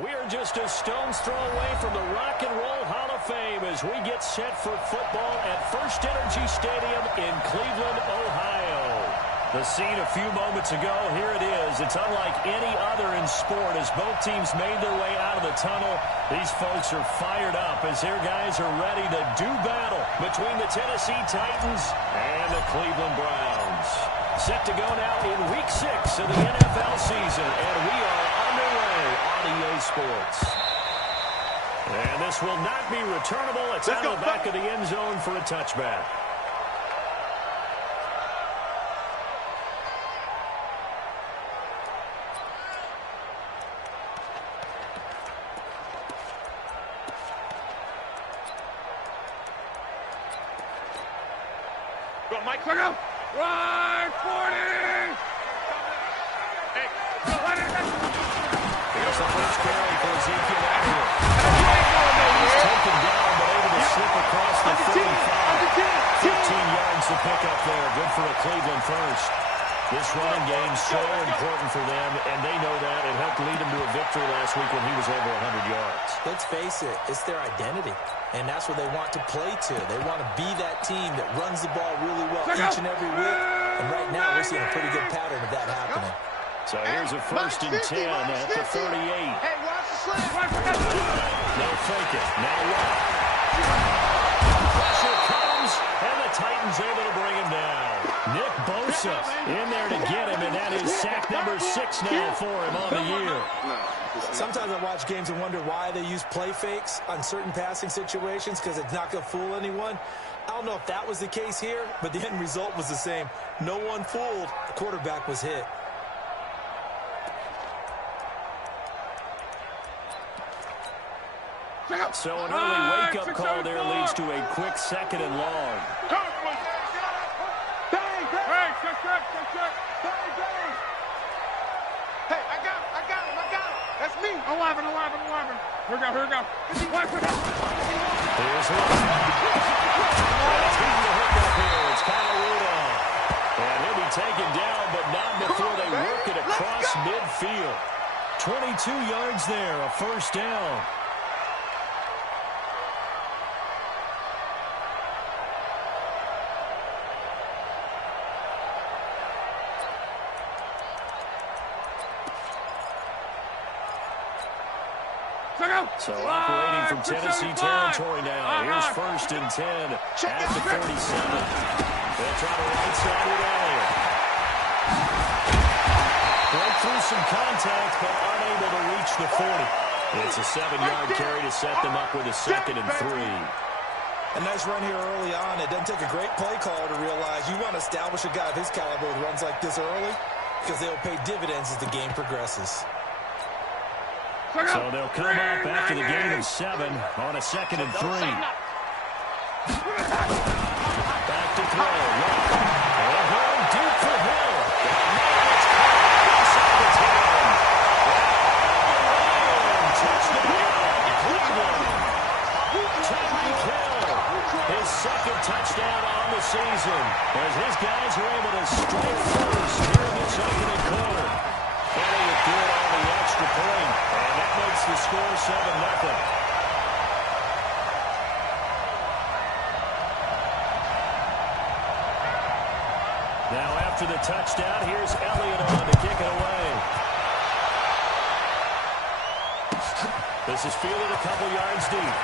We are just a stone's throw away from the Rock and Roll Hall of Fame as we get set for football at First Energy Stadium in Cleveland, Ohio. The scene a few moments ago, here it is. It's unlike any other in sport as both teams made their way out of the tunnel. These folks are fired up as their guys are ready to do battle between the Tennessee Titans and the Cleveland Browns. Set to go now in Week 6 of the NFL season, and we are underway on EA Sports. And this will not be returnable. It's out of the back of the end zone for a touchback. Go, Mike, look out! Right, 40! Hey, here's the first carry for Ezekiel Elliott. He's taken down, but able to slip across the 45. 15 yards to pick up there. Good for a Cleveland first. This running game's so important for them, and they know that. It helped lead them to a victory last week when he was over 100 yards. Let's face it, it's their identity, and that's what they want to play to. They want to be that team that runs the ball really well each and every week, and right now we're seeing a pretty good pattern of that happening. So here's a 1st and 10 at the 38. Hey, watch the slant. No fake it. Now what? Pressure comes, and the Titans able to bring him down. Nick Bosa in there to get him, and that is sack number 6 now for him on the year. Sometimes I watch games and wonder why they use play fakes on certain passing situations because it's not going to fool anyone. I don't know if that was the case here, but the end result was the same. No one fooled. The quarterback was hit. So an early wake-up call there leads to a quick 2nd and long. Hey, I got him. That's me. 11. Here we go. Here's one. It's beating the hook up here. It's Kyle Rudolph. And he'll be taken down, but not before they work it across midfield. 22 yards there, a 1st down. So operating from Tennessee territory now. Here's 1st and 10 at the 47. They'll try to right side it Elliott. Break through some contact, but unable to reach the 40. It's a 7-yard carry to set them up with a 2nd and 3. A nice run here early on. It doesn't take a great play caller to realize you want to establish a guy of his caliber who runs like this early because they'll pay dividends as the game progresses. So they'll come up after the gain of 7 on a 2nd and 3. Back to throw. They're going deep for Hill. Touchdown, Cleveland. Tyreek Hill, his 2nd touchdown on the season as his guys are able to strike first here in this opening quarter. Elliott good on the extra point, and that makes the score 7-0. Now after the touchdown, here's Elliott on to kick it away. This is fielded a couple yards deep.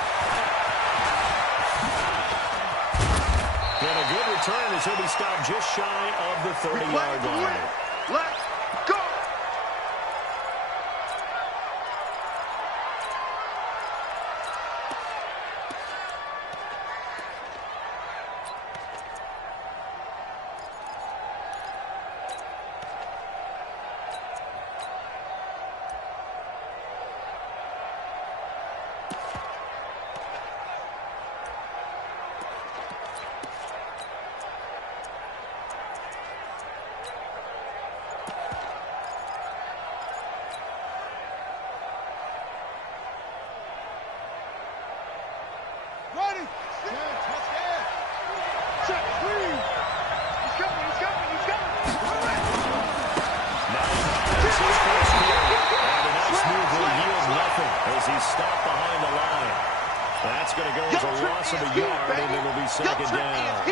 And a good return as he'll be stopped just shy of the 30-yard line. Let's go! stop behind the line. That's going to go as a loss of a yard, and it'll be second down.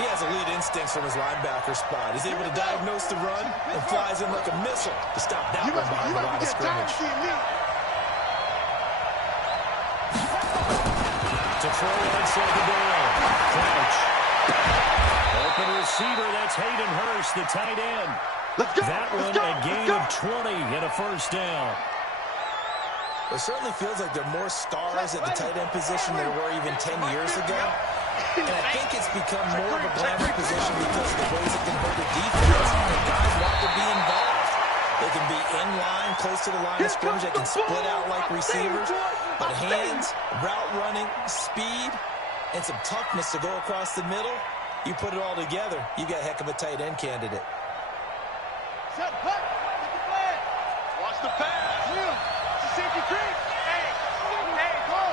He has elite instincts from his linebacker spot. He's able to diagnose the run and flies in like a missile to stop that one behind the line of scrimmage. To throw on second down. Crouch. Open receiver, that's Hayden Hurst, the tight end. That one a gain of 20 and a first down. It certainly feels like there are more stars at the tight end position than there were even 10 years ago. And I think it's become more of a glamour position because of the ways it can hurt the defense. And guys want to be involved. They can be in line, close to the line of scrimmage. They can split out like receivers. But hands, route running, speed, and some toughness to go across the middle, you put it all together, you got a heck of a tight end candidate. Set, cut, get the flag. Watch the pass. It's a safety creep. Hey, go.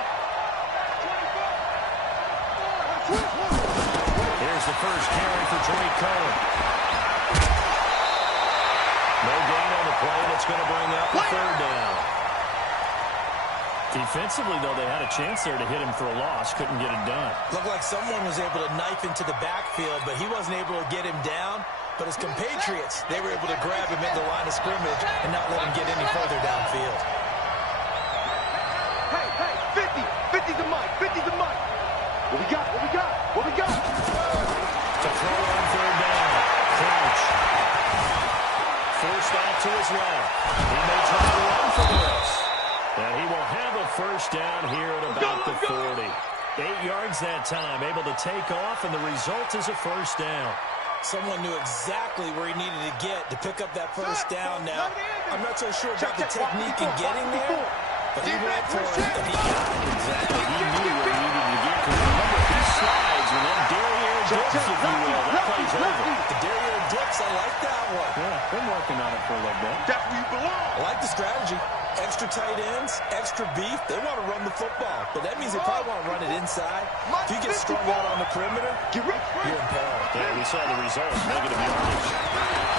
Here's the first carry for Drake Cohen. No gain on the play, and it's going to bring up a third down. Defensively, though, they had a chance there to hit him for a loss. Couldn't get it done. Looked like someone was able to knife into the backfield, but he wasn't able to get him down. But his compatriots, they were able to grab him in the line of scrimmage and not let him get any further downfield. Hey, 50's the mic, 50's the mic. What we got? To throw on third down. Crouch. Forced out to his left. He may try to run for this. And he will have a first down here at about the 40. 8 yards that time, able to take off, and the result is a first down. Someone knew exactly where he needed to get to pick up that first down. Now, I'm not so sure about the technique in getting there, but he went for it, and he got it. Exactly. He knew where he needed to get. Because remember, he slides when that derriere dips, if you will. That plays over. The derriere dips, I like that one. Yeah, been working on it for a little bit. That's where you belong. I like the strategy. Extra tight ends, extra beef. They want to run the football, but that means they probably want to run it inside. If you get strung out on the perimeter, you're in peril. Yeah, we saw the result. Negative yardage.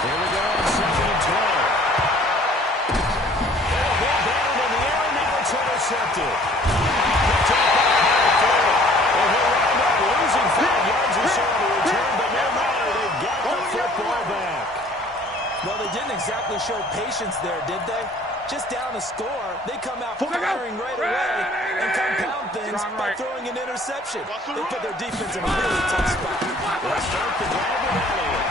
Here we go on second and 12. They'll get down in the air, and now it's intercepted. Picked up by California. And he'll wind up losing 5 yards or so on the return, but no matter, they've got the football back. Well, they didn't exactly show patience there, did they? Just down a score, they come out firing right away and compound things by throwing an interception. They put their defense in a really tough spot. They'll start the drive without it.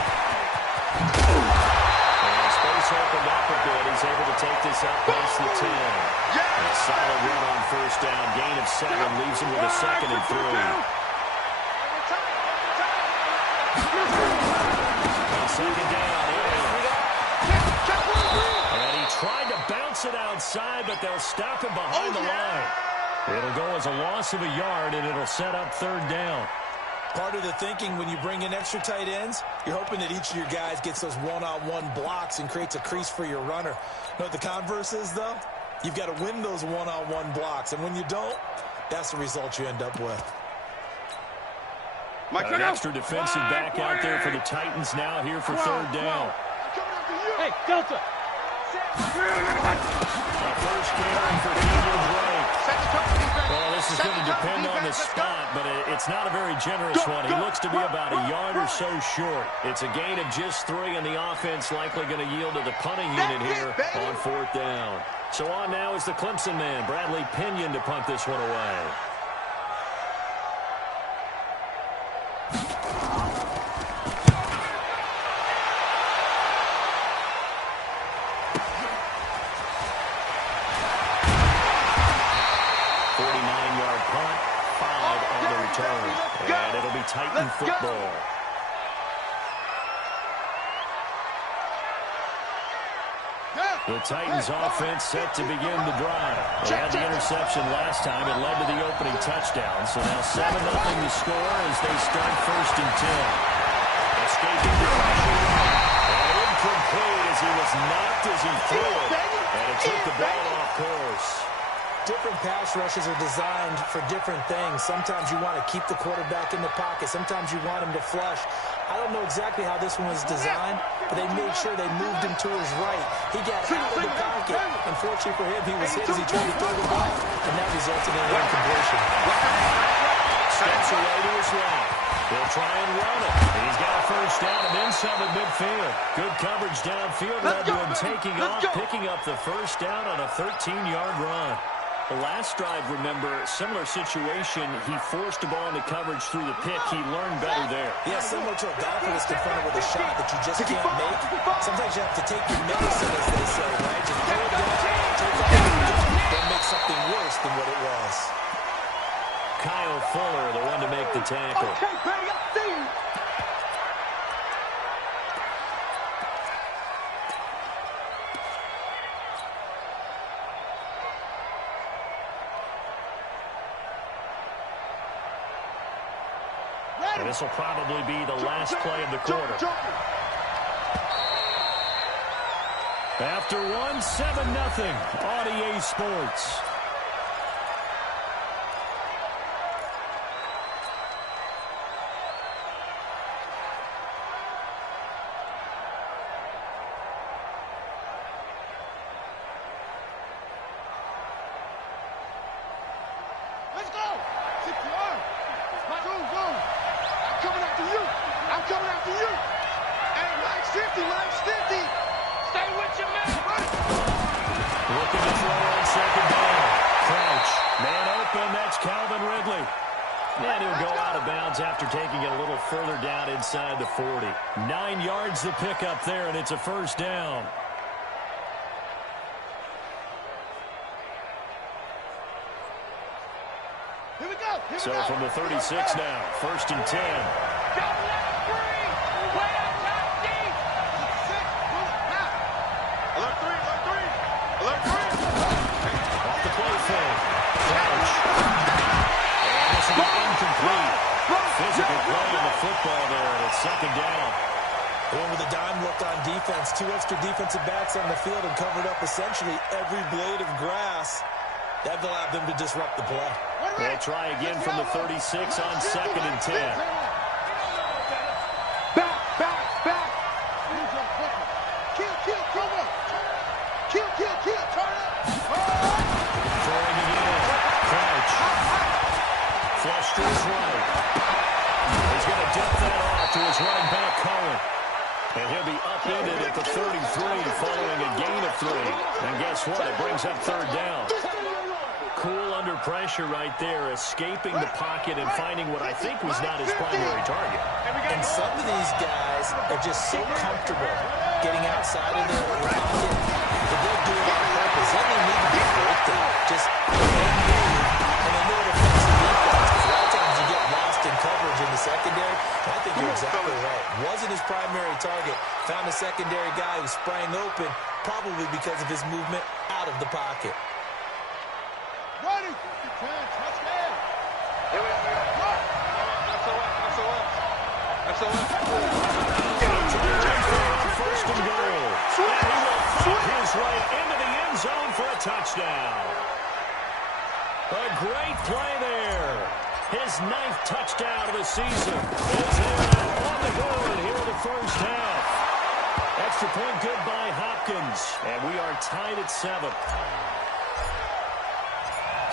And space opened up a bit. He's able to take this out past the 10. A solid run on first down. Gain of 7 leaves him with a second and 3. On second down, and he tried to bounce it outside, but they'll stop him behind the line. It'll go as a loss of a yard, and it'll set up third down. Part of the thinking when you bring in extra tight ends, you're hoping that each of your guys gets those one-on-one blocks and creates a crease for your runner. You know what the converse is, though? You've got to win those one-on-one blocks, and when you don't, that's the result you end up with. An extra defensive back out there for the Titans now here for third down. Hey, Delta. First carry for Kenyon Drake. Well, this is going to depend on the spot, but it's not a very generous one. He looks to be about a yard or so short. It's a gain of just 3, and the offense likely going to yield to the punting unit here on fourth down. So on now is the Clemson man, Bradley Pinion, to punt this one away. And it'll be Titan football. The Titans offense set to begin the drive. They had the interception last time. It led to the opening touchdown. So now 7-0 to score as they start first and 10. Escaping the pressure. And incomplete as he was knocked as he threw it. And it took the ball off course. Different pass rushes are designed for different things. Sometimes you want to keep the quarterback in the pocket. Sometimes you want him to flush. I don't know exactly how this one was designed, but they made sure they moved him to his right. He got out of the pocket. Unfortunately for him, he was hit as he tried to throw the ball, and that resulted in an incompletion. Steps away to his left. He'll try and run it. And he's got a first down and then some at midfield. Good coverage downfield led to him taking off, picking up the first down on a 13-yard run. The last drive, remember, similar situation. He forced the ball into coverage through the pick. He learned better there. Yeah, similar to a golfer that's confronted with a shot that you just can't make. Sometimes you have to take your medicine, as they say, right? Just pull it down, take off, then make something worse than what it was. Kyle Fuller, the one to make the tackle. Okay, Brady, I see you. And this will probably be the last play of the quarter. After one, 7-0 on EA Sports. Let's go. CPR. Go. I'm coming after you. Hey, legs 50. Stay with your man. Looking to throw on second down. Crouch. Man open. That's Calvin Ridley. And he'll go out of bounds after taking it a little further down inside the 40. 9 yards to pick up there, and it's a first down. Here we go. So from the 36 now, 1st and 10. Don't let him breathe. Way out top deep. Alert three. Off the play fake. Crouch. And this will be incomplete. Physical play on the football there, and it's 2nd down. Going with a dime look on defense. 2 extra defensive backs on the field and covered up essentially every blade of grass. That allowed them to disrupt the play. They'll try again from the 36 on 2nd and 10. Back. Kill. Turn up. Throwing it in. Crouch. Flush to his right. He's going to dump that off to his running back, Cohen. And he'll be upended at the 33 following a gain of 3. And guess what? It brings up 3rd down. Cool under pressure right there, escaping the pocket and finding what I think was not his primary target. And some of these guys are just so comfortable getting outside of the pocket that they'll do it on purpose. They don't need to be worked out. Just move, and they know it affects the defense. Because a lot of times you get lost in coverage in the secondary. And I think you're exactly right. Wasn't his primary target. Found a secondary guy who sprang open, probably because of his movement out of the pocket. Ready. Touchdown. Here we go. SOS. First and goal. And he will flip his right into the end zone for a touchdown. A great play there. His 9th touchdown of the season. Is on the board here in the first half. Extra point good by Hopkins. And we are tied at 7.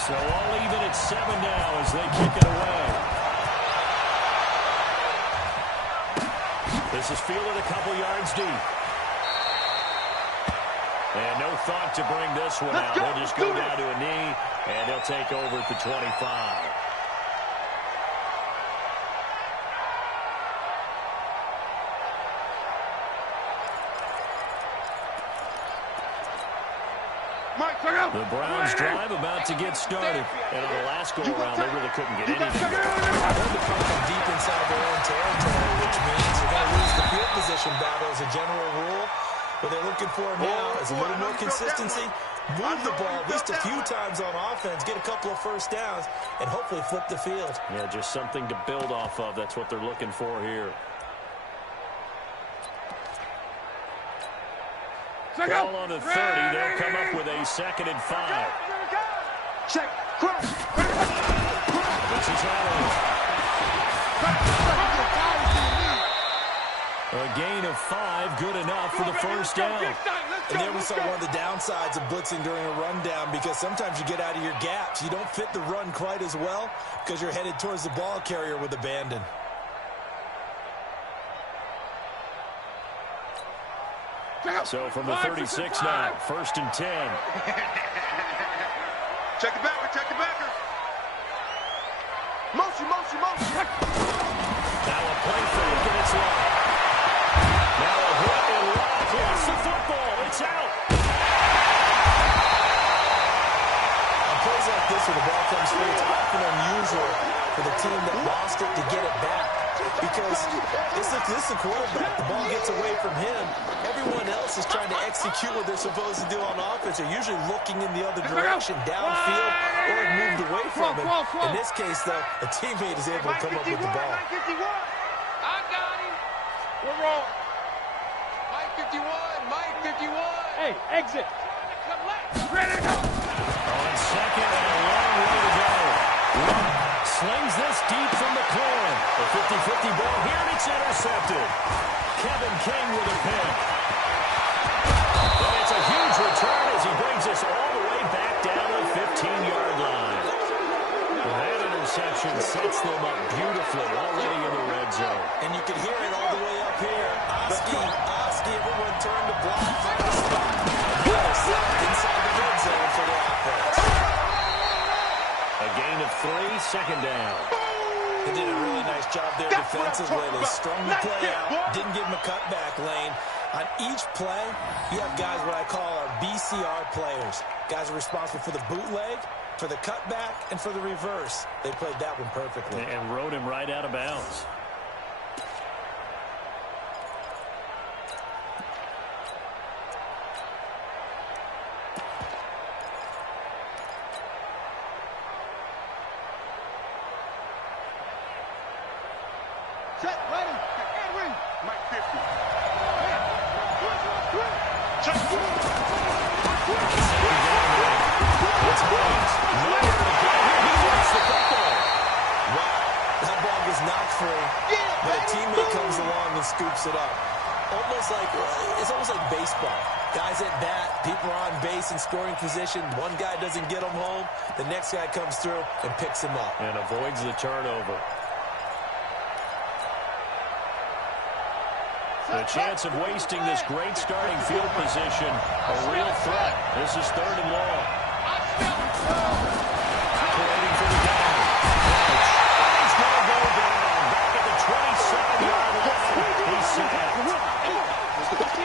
So all even at 7 now as they kick it away. This is fielded a couple yards deep. And no thought to bring this one out. He'll just go down to a knee, and he'll take over at the 25. The Browns drive about to get started. And on the last go-around, they really couldn't get anything. They're to come from deep inside their own territory, which means they're going to lose the field position battle as a general rule. What they're looking for now is a little more consistency, move the ball at least a few times on offense, get a couple of first downs, and hopefully flip the field. Yeah, just something to build off of. That's what they're looking for here. Ball on the 30. They'll come up with a 2nd and 5. Check. Cross. This is Allen. A gain of 5, good enough for the first down. And there we saw one of the downsides of blitzing during a rundown, because sometimes you get out of your gaps. You don't fit the run quite as well because you're headed towards the ball carrier with abandon. So from the 36 now, 1st and 10. Check it backer, check it backer. Motion, motion, motion. Now a play fake, and it's long. Now a hit and Locke lost the football. It's out. On plays like this where the ball comes free, it's often unusual for the team that lost it to get it back, because this is the quarterback. The ball gets away from him. Everyone else is trying to execute what they're supposed to do on offense. They're usually looking in the other direction, downfield, or have moved away from him. In this case, though, a teammate is able to come up with the ball. I got him. We're wrong. Mike 51, Mike 51. Hey, exit. Ready to go. On second and a long way to go. Locke slings this deep from the corner. A 50-50 ball here, and it's intercepted. Kevin King with a pick. And it's a huge return as he brings us all the way back down to the 15-yard line. That interception sets them up beautifully already in the red zone. And you can hear it all the way up here. Oski, everyone turned to block for the spot. Inside the red zone for the offense. A gain of 3, 2nd down. They did a really nice job there defensively. They strung the play out, didn't give him a cutback lane. On each play, you have guys what I call our BCR players. Guys are responsible for the bootleg, for the cutback, and for the reverse. They played that one perfectly. And rode him right out of bounds. Set, ready, and win. Mike 50. Check. It's Haynes. Nowhere to go. He wants the football. Wow, that ball gets knocked free, but a teammate comes along and scoops it up. It's almost like baseball. Guys at bat, people are on base in scoring position. One guy doesn't get them home. The next guy comes through and picks him up. And avoids the turnover. The chance of wasting this great starting field position, a real threat. This is 3rd and long. Operating for the down. He's going to go down. Back at the 27-yard line. He's sacked.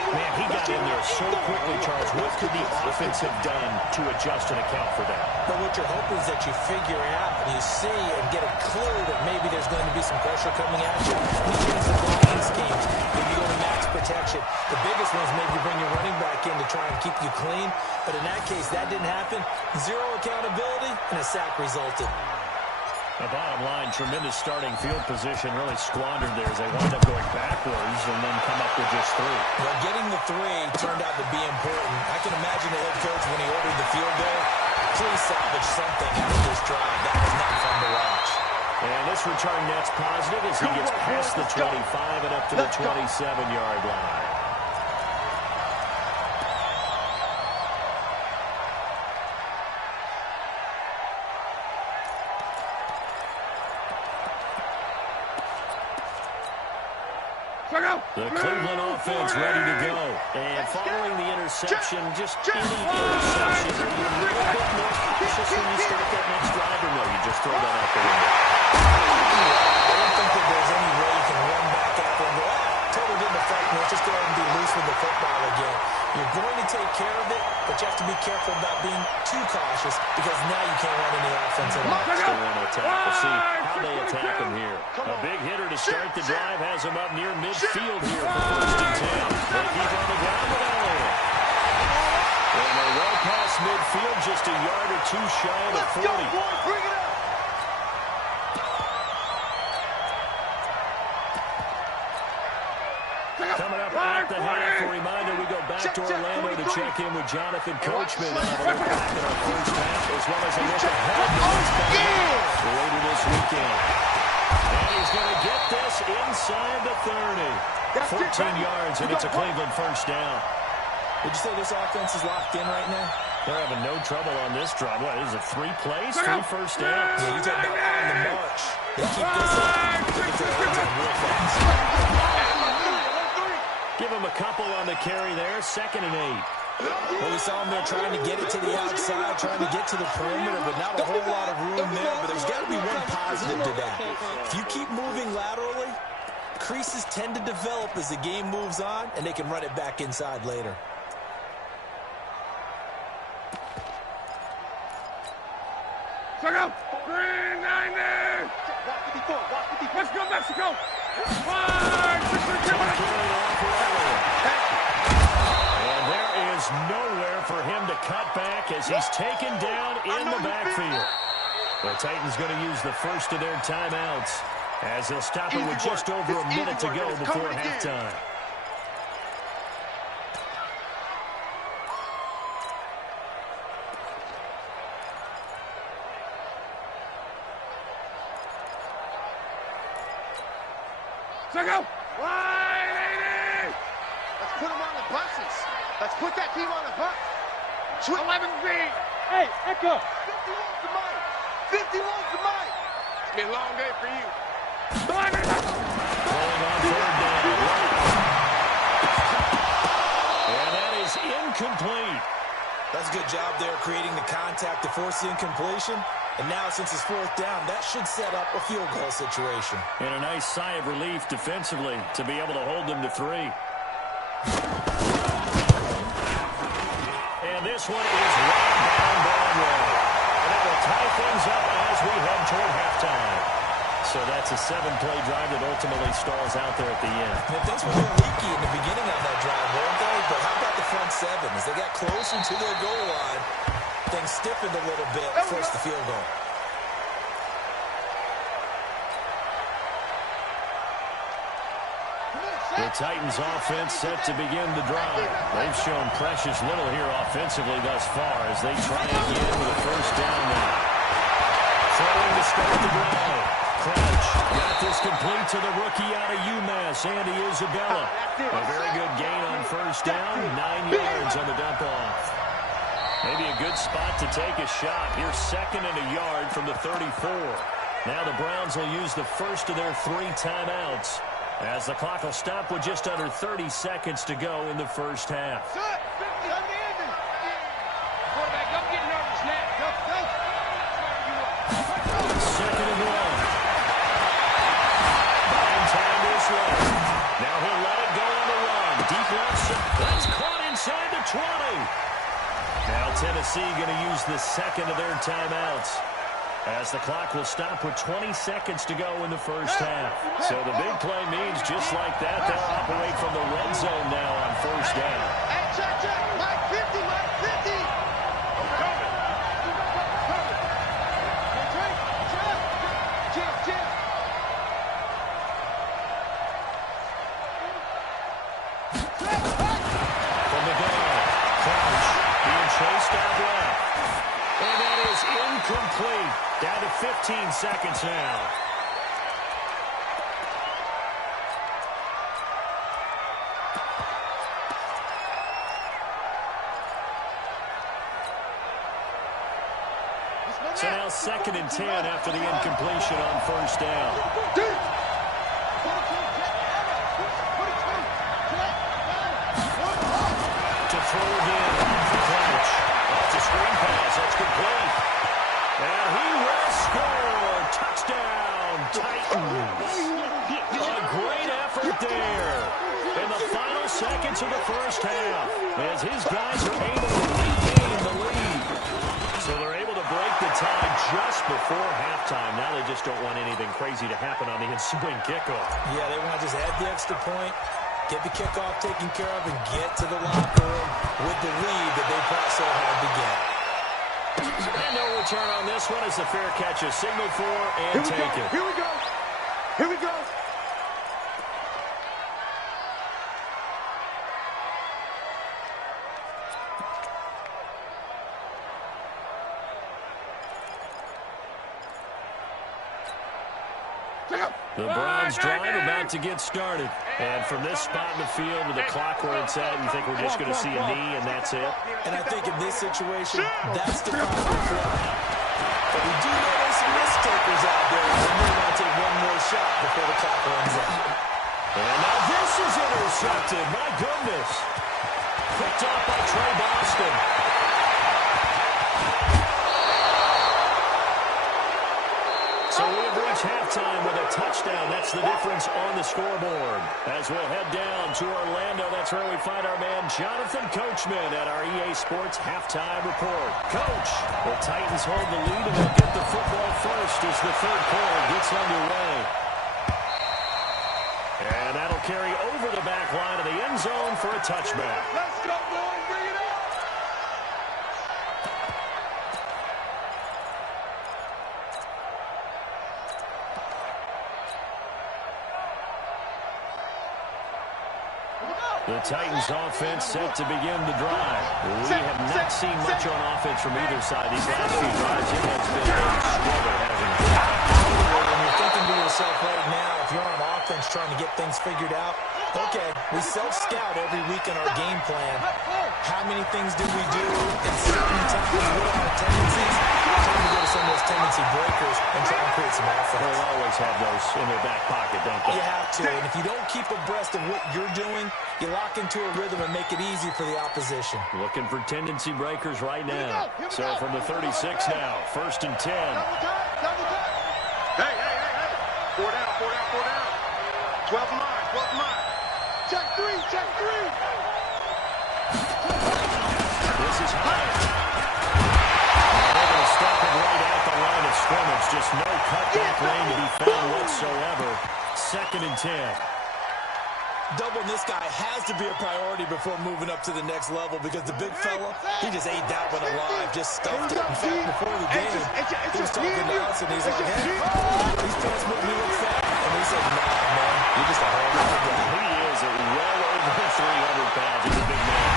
Man, he got in there so quickly, Charles. What could the offense have done to adjust and account for that? But what you're hoping is that you figure out and you see and get a clue that maybe there's going to be some pressure coming at you. You change the blocking schemes. Maybe you go to max protection. The biggest one is maybe bring your running back in to try and keep you clean. But in that case, that didn't happen. Zero accountability, and a sack resulted. The bottom line, tremendous starting field position, really squandered there as they wound up going backwards and then come up with just 3. Well, getting the 3 turned out to be important. I can imagine the head coach when he ordered the field goal, please salvage something out of this drive. That was not fun to watch. And this return net's positive as he gets past the 25 and up to the 27-yard line. The Cleveland offense ready to go. And following the interception, just any interception, are you a little bit more cautious when you start that next drive, or no, you just throw that out the window? I don't think that there's any way you can run back after and go, totally didn't affect me. Let's just go ahead and be loose with the football again. You're going to take care of it, but you have to be careful about being too cautious because now you can't run any offense at all. Still want to attack. We'll see how they attack him here. A big hitter to start the drive has him up near midfield here for 1st and 10. They keep on the ground with Elliott. And they're well past midfield, just a yard or 2 shy of the 40. Let's go, boys. Bring it up. Coming up at the half, a reminder, we go back to Orlando to check in with Jonathan Coachman. Have a look back at our first half, as well as a look ahead to what's coming later this weekend. And he's going to get this inside the 30. 14 yards, and it's a Cleveland first down. Would you say this offense is locked in right now? They're having no trouble on this drive. What is it, 3 plays, 3 first downs? Yeah, you talk about on the march. They keep this up. They get to the end zone real fast. Give him a couple on the carry there, 2nd and 8. Well, we saw him there trying to get it to the outside, trying to get to the perimeter, but not a whole lot of room there. But there's got to be one positive to that. If you keep moving laterally, creases tend to develop as the game moves on, and they can run it back inside later. Let's go, Mexico! And there is nowhere for him to cut back as he's taken down in the backfield. The Titans going to use the first of their timeouts as they'll stop it with just over a minute to go before halftime. Go! Line 80! Let's put them on the buses. Let's put that team on the bus. 11 feet. Hey, Echo. 50 loads of Mike. 50 loads of Mike. It's been a long day for you. Rolling on 3rd down. And that is incomplete. That's a good job there creating the contact to force the incompletion. And now, since it's 4th down, that should set up a field goal situation. And a nice sigh of relief defensively to be able to hold them to 3. And this one is right down Broadway. And that will tie things up as we head toward halftime. So that's a 7-play drive that ultimately stalls out there at the end. And things were a little leaky in the beginning of that drive, weren't they? But how about the front 7? As they got closer to their goal line, things stiffened a little bit, forced the field goal. The Titans offense set to begin the drive. They've shown precious little here offensively thus far as they try again with a first down now. Throwing to start the drive. Crouch got this complete to the rookie out of UMass, Andy Isabella. A very good gain on first down, 9 yards on the dump-off. Maybe a good spot to take a shot. Here's 2nd and a yard from the 34. Now the Browns will use the first of their 3 timeouts as the clock will stop with just under 30 seconds to go in the first half. Quarterback, don't get nervous now. Go. 2nd and 1. Buying time to his left. Now he'll let it go on the run. Deep left side. That's caught inside the 20. Now Tennessee going to use the 2nd of their timeouts as the clock will stop with 20 seconds to go in the first half. So the big play means just like that, they'll operate from the red zone now on first down. Hey, check. Mike 50, Mike 50. Jim. From the gun, Crouch being chased out left. And that is incomplete. Down to 15 seconds now. So now 2nd and 10 after the incompletion on first down. To throw again. Crouch. That's a screen pass. That's complete. And he will score. Touchdown, Titans. A great effort there in the final seconds of the first half as his guys are able to regain the lead. So they're able to break the tie just before halftime. Now they just don't want anything crazy to happen on the ensuing kickoff. Yeah, they want to just add the extra point, get the kickoff taken care of, and get to the locker room with the lead that they fought so hard to get. And no return on this one as the fair catch is signaled for and taken. Here we go. The Browns drive about to get started. And from this spot in the field with the clock where it's at, you think we're just going to see a knee and that's it? And I think in this situation, that's the kind of play. But we do know there's some risk takers out there. And they're going to take one more shot before the clock runs out. And now this is intercepted. My goodness. Picked off by Trey Boston. So we have reached halftime with a touchdown. That's the difference on the scoreboard. As we'll head down to Orlando, that's where we find our man Jonathan Coachman at our EA Sports Halftime Report. Coach, the Titans hold the lead and they'll get the football first as the third quarter gets underway. And that'll carry over the back line of the end zone for a touchback. Let's go, boys. Bring it up. The Titans offense set to begin the drive. We have not seen much on offense from either side these last few drives. It has been a struggle, hasn't it? When you're thinking to yourself right now, if you're on offense trying to get things figured out, okay, we self-scout every week in our game plan. How many things did we do? And certain times, what are our tendencies? Time to go to some of those tendency breakers and try and create some offense. They'll always have those in their back pocket, don't they? You have to, and if you don't keep abreast of what you're doing, you lock into a rhythm and make it easy for the opposition. Looking for tendency breakers right now. So from the 36 now, 1st and 10. Hey. 4 down. 12 mine. Check three. This is high. They're going to stop it right at the line of scrimmage. Just no cutback lane to be found whatsoever. 2nd and 10. Doubling this guy has to be a priority before moving up to the next level because the big fella, he just ate that one alive, just stuffed it. In fact, before the game, he was talking to us and he's like, hey, these fans make me look fat. And he said, nah, man, you're just a whole other guy. He is at well over 300 pounds. He's a big man.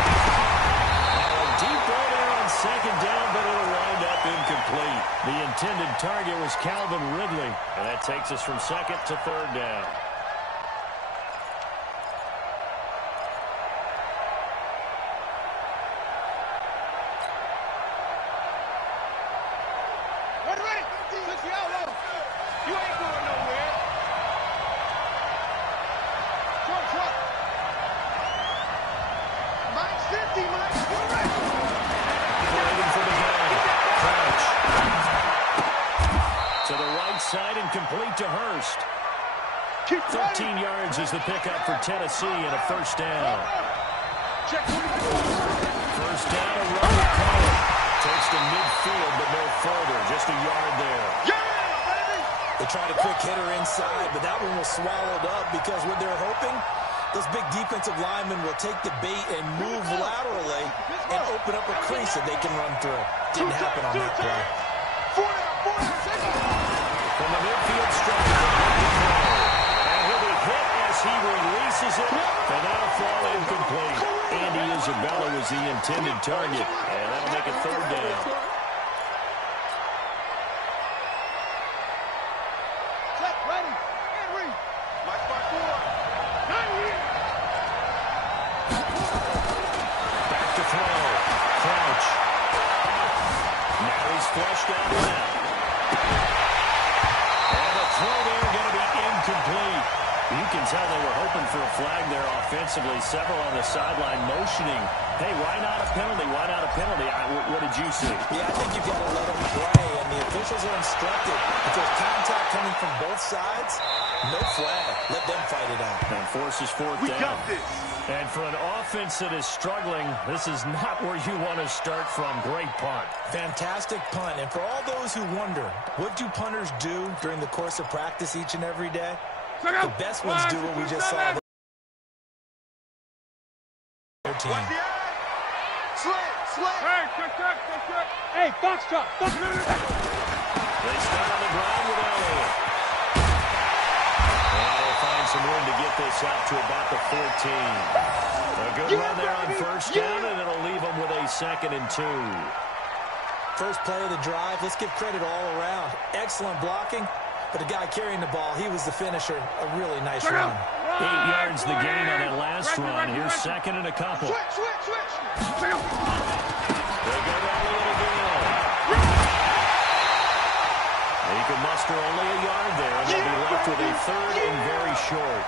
Now a deep ball there on 2nd down, but it'll wind up incomplete. The intended target was Calvin Ridley, and that takes us from 2nd to 3rd down. You ain't going nowhere. Truck. Mike's 50, Mike. Waiting for the game. Crouch. To the right side and complete to Hurst. 13 yards is the pickup for Tennessee and a 1st down. Check. 1st down, a run with Cohen. Takes to midfield, but no further. Just a yard there. They tried a quick hitter inside, but that one was swallowed up because what they're hoping, those big defensive linemen will take the bait and move laterally and open up a crease that they can run through. Didn't happen on that play. From the midfield stretch. And he'll be hit as he releases it, and that'll fall incomplete. Andy Isabella was the intended target, and that'll make it 3rd down. Flushed out left. And the throw there going to be incomplete. You can tell they were hoping for a flag there offensively. Several on the sideline motioning. Hey, why not a penalty? Why not a penalty? What did you see? Yeah, I think you've got to let them play, and the officials are instructed. If there's contact coming from both sides, no flag. Let them fight it out. And forces 4th down. We got this. And for an offense that is struggling, this is not where you want to start from. Great punt. Fantastic punt. And for all those who wonder, what do punters do during the course of practice each and every day? The best ones do what we just saw. Their team. Hey, Foxtrot. They start on the ground with Elliott. And they'll find some room to get this out to about the 14. A good run there on 1st down, and it'll leave them with a 2nd and 2. First play of the drive. Let's give credit all around. Excellent blocking. but the guy carrying the ball, he was the finisher. A really nice run. 8 yards the gain on that last run. Here's second and a couple. Switch. They go rally it again. He can muster only a yard there, and they'll be left with a third and very short.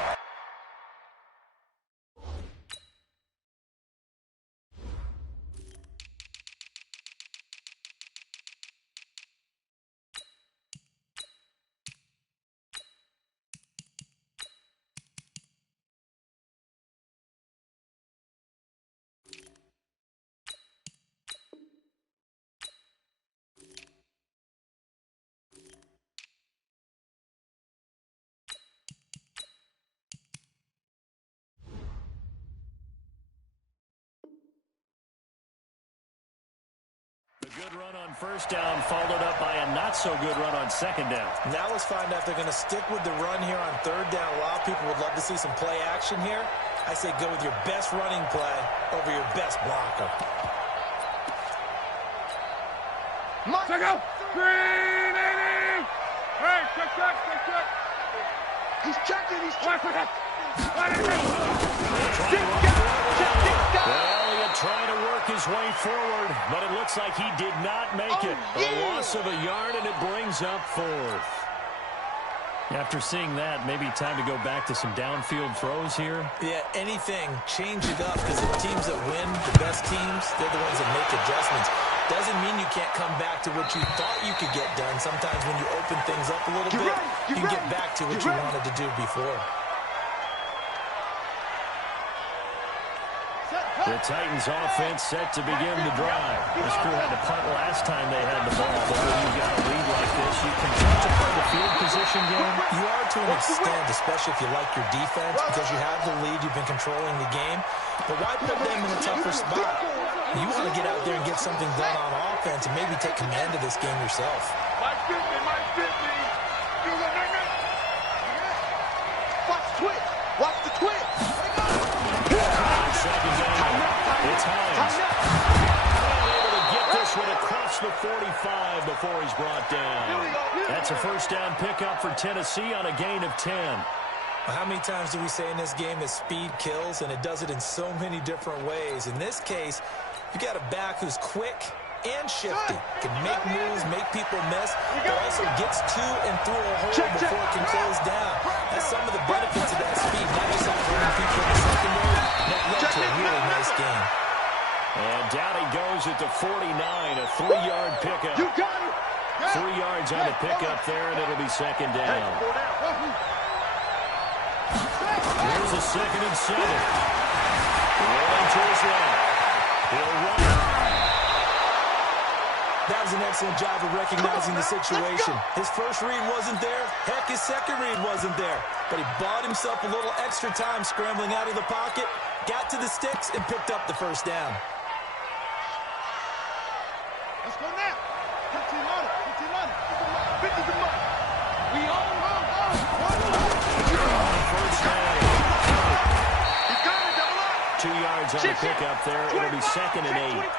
Good run on first down, followed up by a not-so-good run on second down. Now let's find out if they're going to stick with the run here on third down. A lot of people would love to see some play action here. I say go with your best running play over your best blocker. Check out! 380! Hey, check. He's checking. Trying to work his way forward, but it looks like he did not make it. A loss of a yard, and it brings up fourth. After seeing that, maybe time to go back to some downfield throws here. Yeah, anything. Change it up, because the teams that win, the best teams, they're the ones that make adjustments. Doesn't mean you can't come back to what you thought you could get done. Sometimes when you open things up a little bit, you can get back to what you wanted to do before. The Titans offense set to begin the drive. This crew had to punt last time they had the ball, but when you've got a lead like this, you can play the field position game. You are to an extent, especially if you like your defense, because you have the lead, you've been controlling the game. But why put them in a tougher spot? You want to get out there and get something done on offense and maybe take command of this game yourself. Mike fit me. Watch the twitch. Second down. It's Hines. Able to get this one across the 45 before he's brought down. That's a first down pickup for Tennessee on a gain of 10. How many times do we say in this game that speed kills, and it does it in so many different ways? In this case, you got a back who's quick and shifty, can make moves, make people miss, but also gets to and through a hole before it can close down. That's some of the benefits of that speed, not just outrunning people in the secondary. That led to a really nice game. And down he goes at the 49, a 3-yard pickup. You got it. 3 yards on the pickup there, and it'll be second down. Here's a 2nd and 7. Rolling to his left. He'll run. That was an excellent job of recognizing the situation. His first read wasn't there. Heck, his second read wasn't there. But he bought himself a little extra time scrambling out of the pocket, got to the sticks, and picked up the first down. Let's go now. 15 on it. 50 to money. We on. First down. He's got it, double up. 2 yards on the pickup there. It'll be 2nd and 8.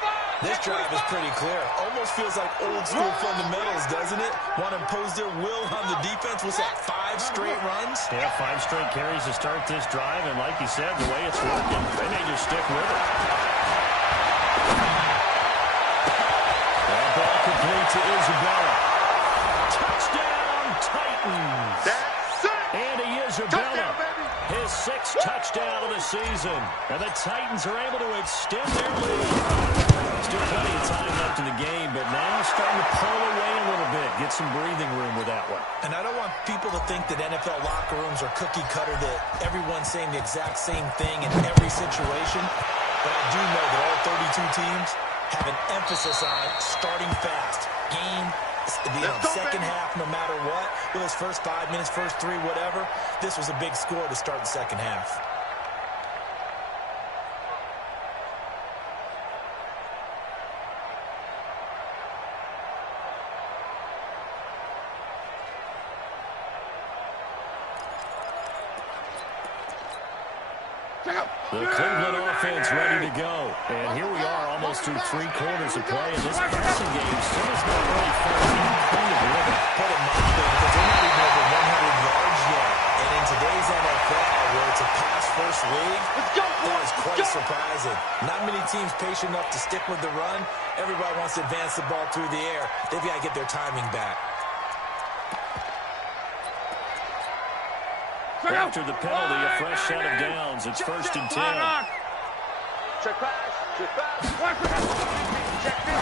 This drive is pretty clear. Almost feels like old school fundamentals, doesn't it? Want to impose their will on the defense. What's that, 5 straight runs? Yeah, 5 straight carries to start this drive, and like you said, the way it's working, they may just stick with it. That ball complete to Isabella. Touchdown, Titans! That's it! Andy Isabella. Touchdown, baby! His 6th touchdown of the season. And the Titans are able to extend their lead. Still plenty of time left in the game, but now starting to pull away a little bit. Get some breathing room with that one. And I don't want people to think that NFL locker rooms are cookie cutter, that everyone's saying the exact same thing in every situation. But I do know that all 32 teams have an emphasis on starting fast. Game, second half, no matter what. Whether it's first 5 minutes, first 3, whatever. This was a big score to start the second half. The Cleveland offense ready to go. And here we are almost through 3 quarters of play. And this passing game still is not really found any kind of rhythm. Put it mildly, because they're not even over 100 yards yet. And in today's NFL, where it's a pass-first league, that is quite surprising. Not many teams patient enough to stick with the run. Everybody wants to advance the ball through the air. They've got to get their timing back. After the penalty, a fresh set of downs. It's 1st and 10. Check pass. Check pass. Check 50.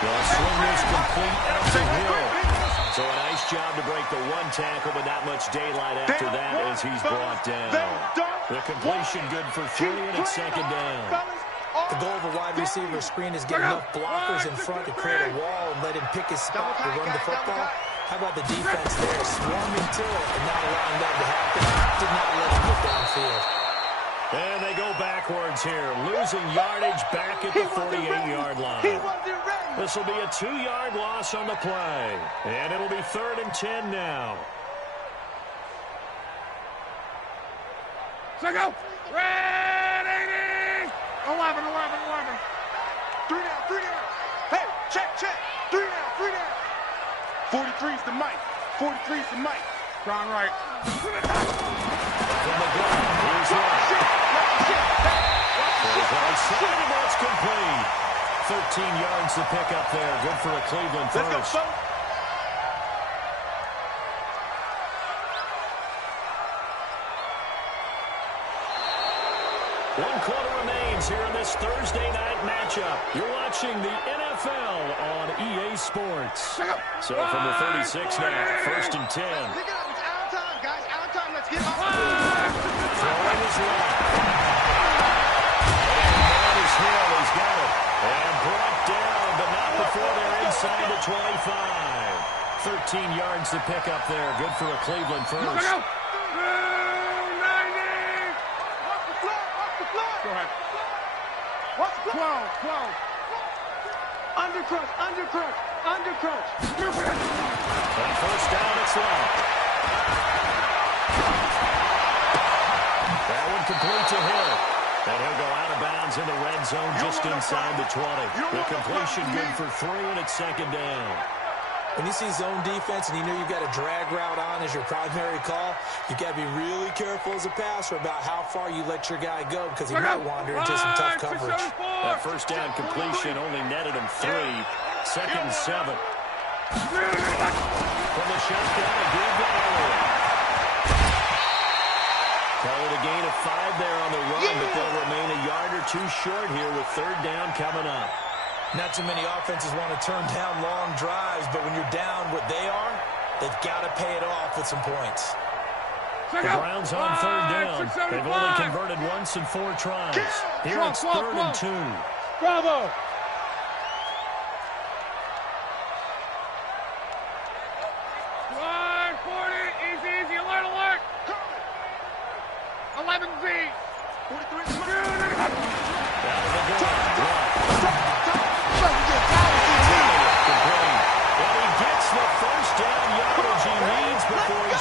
Well, swing is complete out to Hill. So a nice job to break the 1 tackle, but not much daylight after that as he's brought down. The completion good for 3, and it's 2nd down. The goal of a wide receiver screen is get enough blockers in front to create a wall and let him pick his spot to run the football. How about the defense there, swarming to it and not allowing that to happen? Did not let him get downfield. And they go backwards here, losing yardage back at the 48-yard line. This will be a 2-yard loss on the play, and it'll be 3rd and 10 now. So go. Ready. 11. 3 down. Hey, check. 3 down. 43's the mic. 43's the mic. John Wright. From the ground, here's Wright. And that's complete. 13 yards to pick up there. Good for a Cleveland first. Let's go, 1 quarter remains here in this Thursday night matchup. You're watching the NFL on EA Sports. So from the 36 now, 1st and 10. Pick it up. It's out of time, guys. Out of time. Let's get off. Throwing his left. And that is Hill. He's got it. And brought down, but not before they're inside the 25. 13 yards to pick up there. Good for a Cleveland first. Go ahead. What? 12. Undercrush. And 1st down, it's left. That one complete to Hill. And he'll go out of bounds in the red zone just inside the 20. The completion good for 3, and it's 2nd down. When you see zone defense and you know you've got a drag route on as your primary call, you've got to be really careful as a passer about how far you let your guy go because he might wander into some tough coverage. That 1st down completion only netted him 3. 2nd and 7. From the shotgun, again to Elliott. Call it a gain of 5 there on the run, but they'll remain a yard or 2 short here with 3rd down coming up. Not too many offenses want to turn down long drives, but when you're down what they are, they've got to pay it off with some points. The Browns on 3rd down. They've only converted once in 4 tries. Here it's 3rd and 2. Bravo. Easy, alert. 11Z. 43.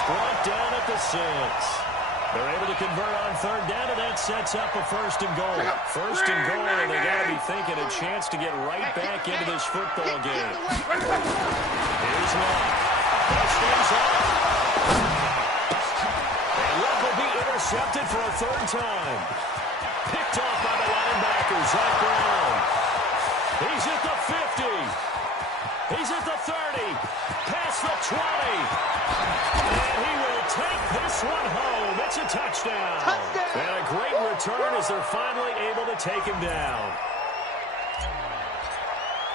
Brought down at the 6. They're able to convert on 3rd down, and that sets up a 1st and goal. 1st and goal, and they got to be thinking a chance to get right back into this football game. Here's Love. That stays on. And Love will be intercepted for a 3rd time. Picked off by the linebacker, Zach Brown. He's at the 50. He's at the 30. Past the 20. And he will take this one home. It's a touchdown. And a great return as they're finally able to take him down.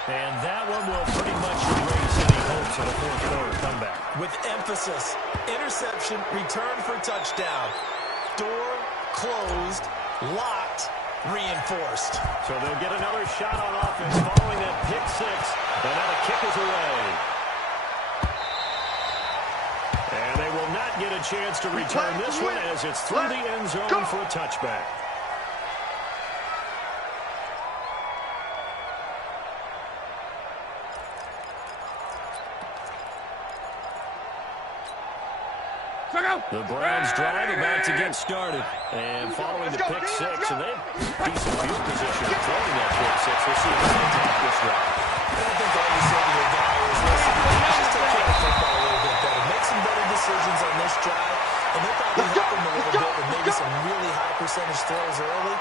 And that one will pretty much erase any hopes of a 4th quarter comeback. With emphasis, interception, return for touchdown. Door closed, locked, reinforced. So they'll get another shot on offense following that pick 6. And now the kick is away. And they will not get a chance to return this one as it's through the end zone for a touchback. The Browns drive about to get started. And following the pick six, and they have decent field position throwing that pick six. We'll see if they can take this route. I think all you say to your guy is, listen, just take care of the football a little bit better. Make some better decisions on this drive, and they'll probably help him a little bit with maybe some really high percentage throws early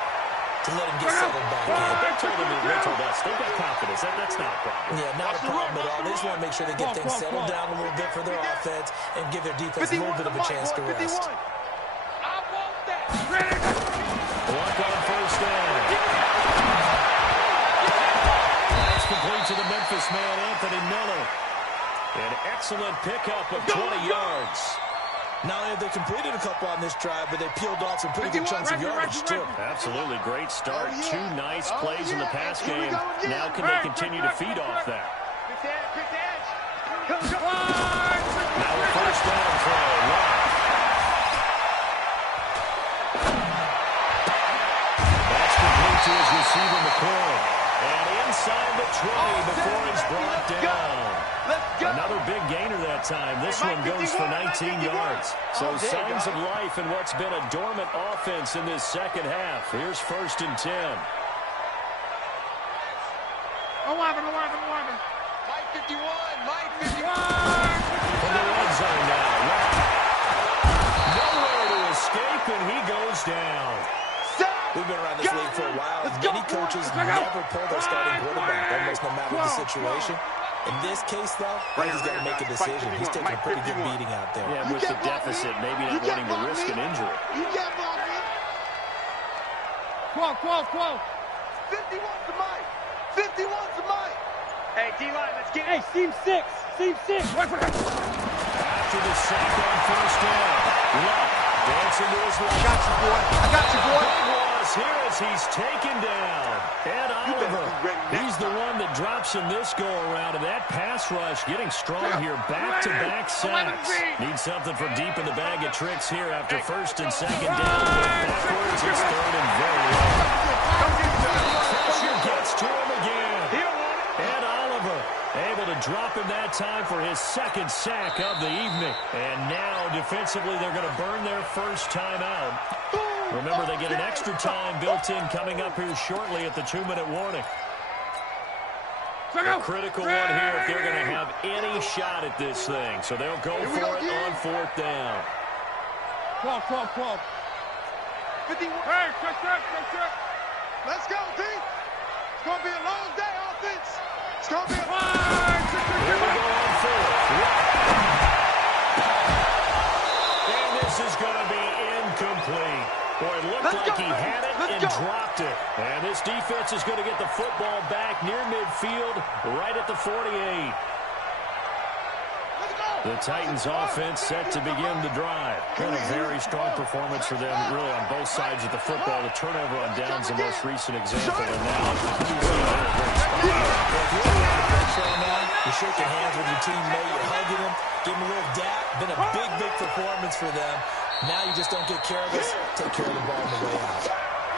to let him get settled back in. They told us they've got confidence. That's not a problem. Yeah, not a problem at all. They just want to make sure they get things settled down a little bit for their offense and give their defense a little bit of a chance to rest. Walk on first down. That's complete to the Memphis man, Anthony Miller. An excellent pickup of 20 yards. Not only have they completed a couple on this drive, but they peeled off some pretty good chunks of yardage, too. Absolutely great start. Two nice plays in the pass game. Now can they continue to feed off that? Now a first down throw. That's complete to his receiver, McCoy. And inside the 20 before he's brought down. Another big gainer that time. This one goes for 19 yards. So signs of life in what's been a dormant offense in this second half. Here's 1st and 10. 11. Mike 51. In the red zone now. Nowhere to escape, and he goes down. We've been around this league for a while, and many coaches never pull their starting quarterback, almost no matter the situation. In this case, though, he's got to make a decision. He's taking a pretty good beating out there. Yeah, with the deficit, maybe not wanting to risk an injury. You can't block me. 12. 51's the Mike. 51's the Mike. Hey, D-line, let's get it. Hey, seam six. After the sack on first down, Luck dancing to his left. I got you, boy. Big loss here as he's taken down. Ed Oliver, he's the one that drops in this go-around, and that pass rush getting strong here. Back-to-back sacks. Need something from deep in the bag of tricks here after 1st and 2nd down. Backwards, it's 3rd and very low. Pressure gets to him again. Ed Oliver able to drop him that time for his 2nd sack of the evening. And now, defensively, they're going to burn their first time out. Remember, they get an extra time built in coming up here shortly at the 2-minute warning. A critical one here if they're going to have any shot at this thing. So they'll go for it on 4th down. 12. 51. Hey, check. Let's go, D. It's going to be a long day, offense. It's going to be a Here we go on 4th. And this is going to be incomplete. Boy, it looked like he had it and dropped it. And this defense is going to get the football back near midfield, right at the 48. The Titans offense set to begin the drive. Been a very strong performance for them, really, on both sides of the football. The turnover on downs, the most recent example. And now, you're shaking hands with your teammate, you're hugging him, give him a little dap. Been a big performance for them. Now you just don't get careless. Take care of the ball on the way out.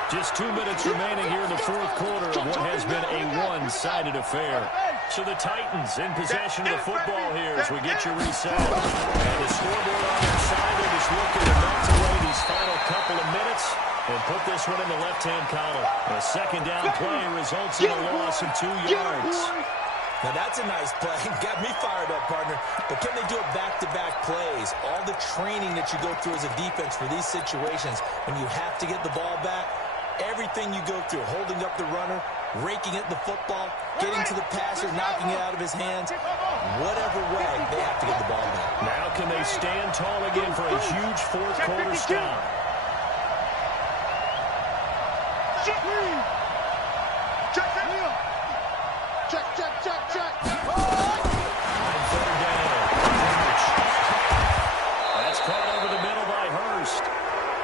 Just 2 minutes remaining here in the 4th quarter of what has been a one-sided affair. So the Titans in possession of the football here as we get you reset. And the scoreboard on their side, they're just looking to melt away these final couple of minutes and put this one in the left-hand column. A 2nd down play results in a loss of 2 yards. Now, that's a nice play. Got me fired up, partner. But can they do it back-to-back plays? All the training that you go through as a defense for these situations, when you have to get the ball back, everything you go through, holding up the runner, raking at the football, getting to the passer, knocking it out of his hands, whatever way, they have to get the ball back. Now can they stand tall again for a huge 4th quarter stop? Check. That's caught over the middle by Hurst.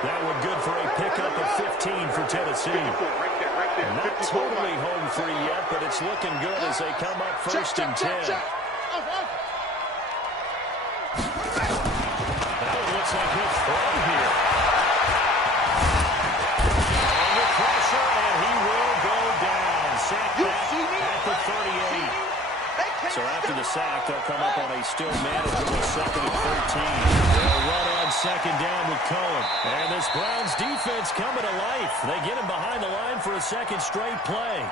That one good for a pickup of 15 for Tennessee. Not totally home free yet, but it's looking good as they come up 1st and 10. That one looks like he'll throw here. Under pressure, and he will go down. Sacked back at the 38. So after the the sack. They'll come up on a still manageable 2nd and 13. They'll run on 2nd down with Cohen. And this Browns defense coming to life. They get him behind the line for a 2nd straight play.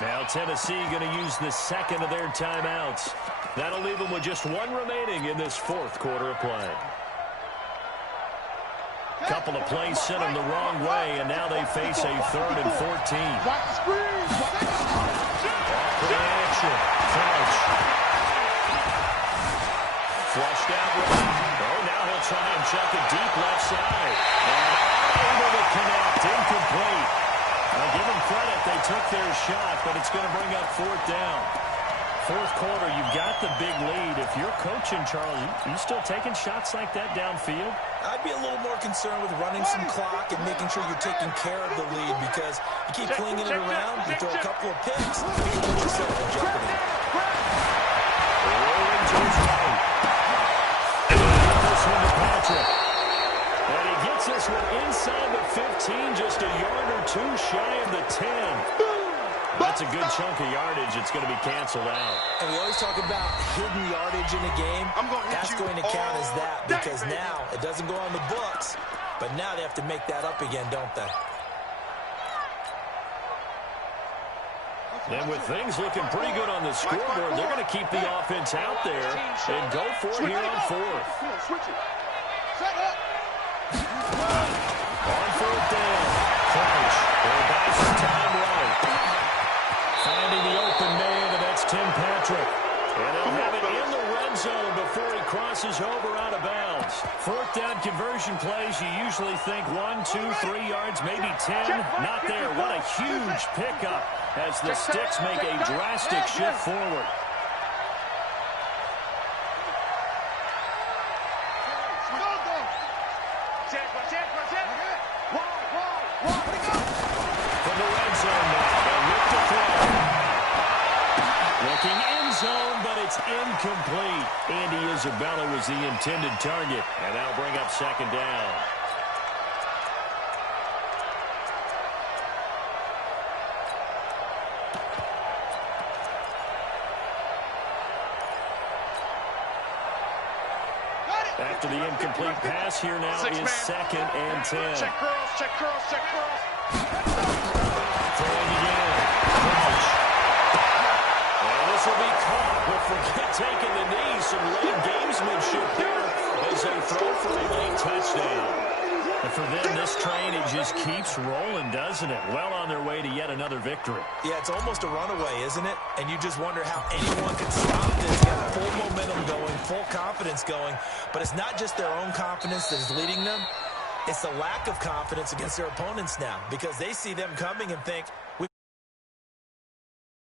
Now Tennessee going to use the 2nd of their timeouts. That'll leave them with just 1 remaining in this 4th quarter of play. Couple of plays sent them the wrong way, and now they face a 3rd and 14. Action. Crouch. Flushed out. Oh, now he'll try and check it deep left side. And able to connect. Incomplete. I'll give them credit. They took their shot, but it's going to bring up 4th down. 4th quarter, you've got the big lead. If you're coaching, Charles, you still taking shots like that downfield? I'd be a little more concerned with running some clock and making sure you're taking care of the lead, because you keep flinging it around, you throw a couple of picks, you can put yourself in jeopardy. Rolling to his right. This one to Patrick. And he gets this one inside the 15, just a yard or 2 shy of the 10. That's a good chunk of yardage. It's going to be canceled out. And we always talk about hidden yardage in a game. That's going to count as that, because now it doesn't go on the books, but now they have to make that up again, don't they? And with things looking pretty good on the scoreboard, they're going to keep the offense out there and go for it here on 4th. On 4th down. Crouch. They'll buy some time right. Finding the open man, and that's Tim Patrick. And they'll have it in the red zone before he crosses over out of bounds. 4th down conversion plays, you usually think 1, 2, 3 yards, maybe 10. Not there. What a huge pickup as the Sticks make a drastic shift forward. From the red zone now, they'll look to throw. Looking end zone, but it's incomplete. Andy Isabella was the intended target, and that'll bring up 2nd down. After the incomplete pass, here now is 2nd and 10. Check girls, check girls, check girls. Throwing again. Crouch. And this will be caught, but forget taking the knee. Some late gamesmanship here as they throw for a late touchdown. And for them, this train, it just keeps rolling, doesn't it? Well on their way to yet another victory. Yeah, it's almost a runaway, isn't it? And you just wonder how anyone can stop this. Got full momentum going, full confidence going. But it's not just their own confidence that is leading them. It's the lack of confidence against their opponents now, because they see them coming and think,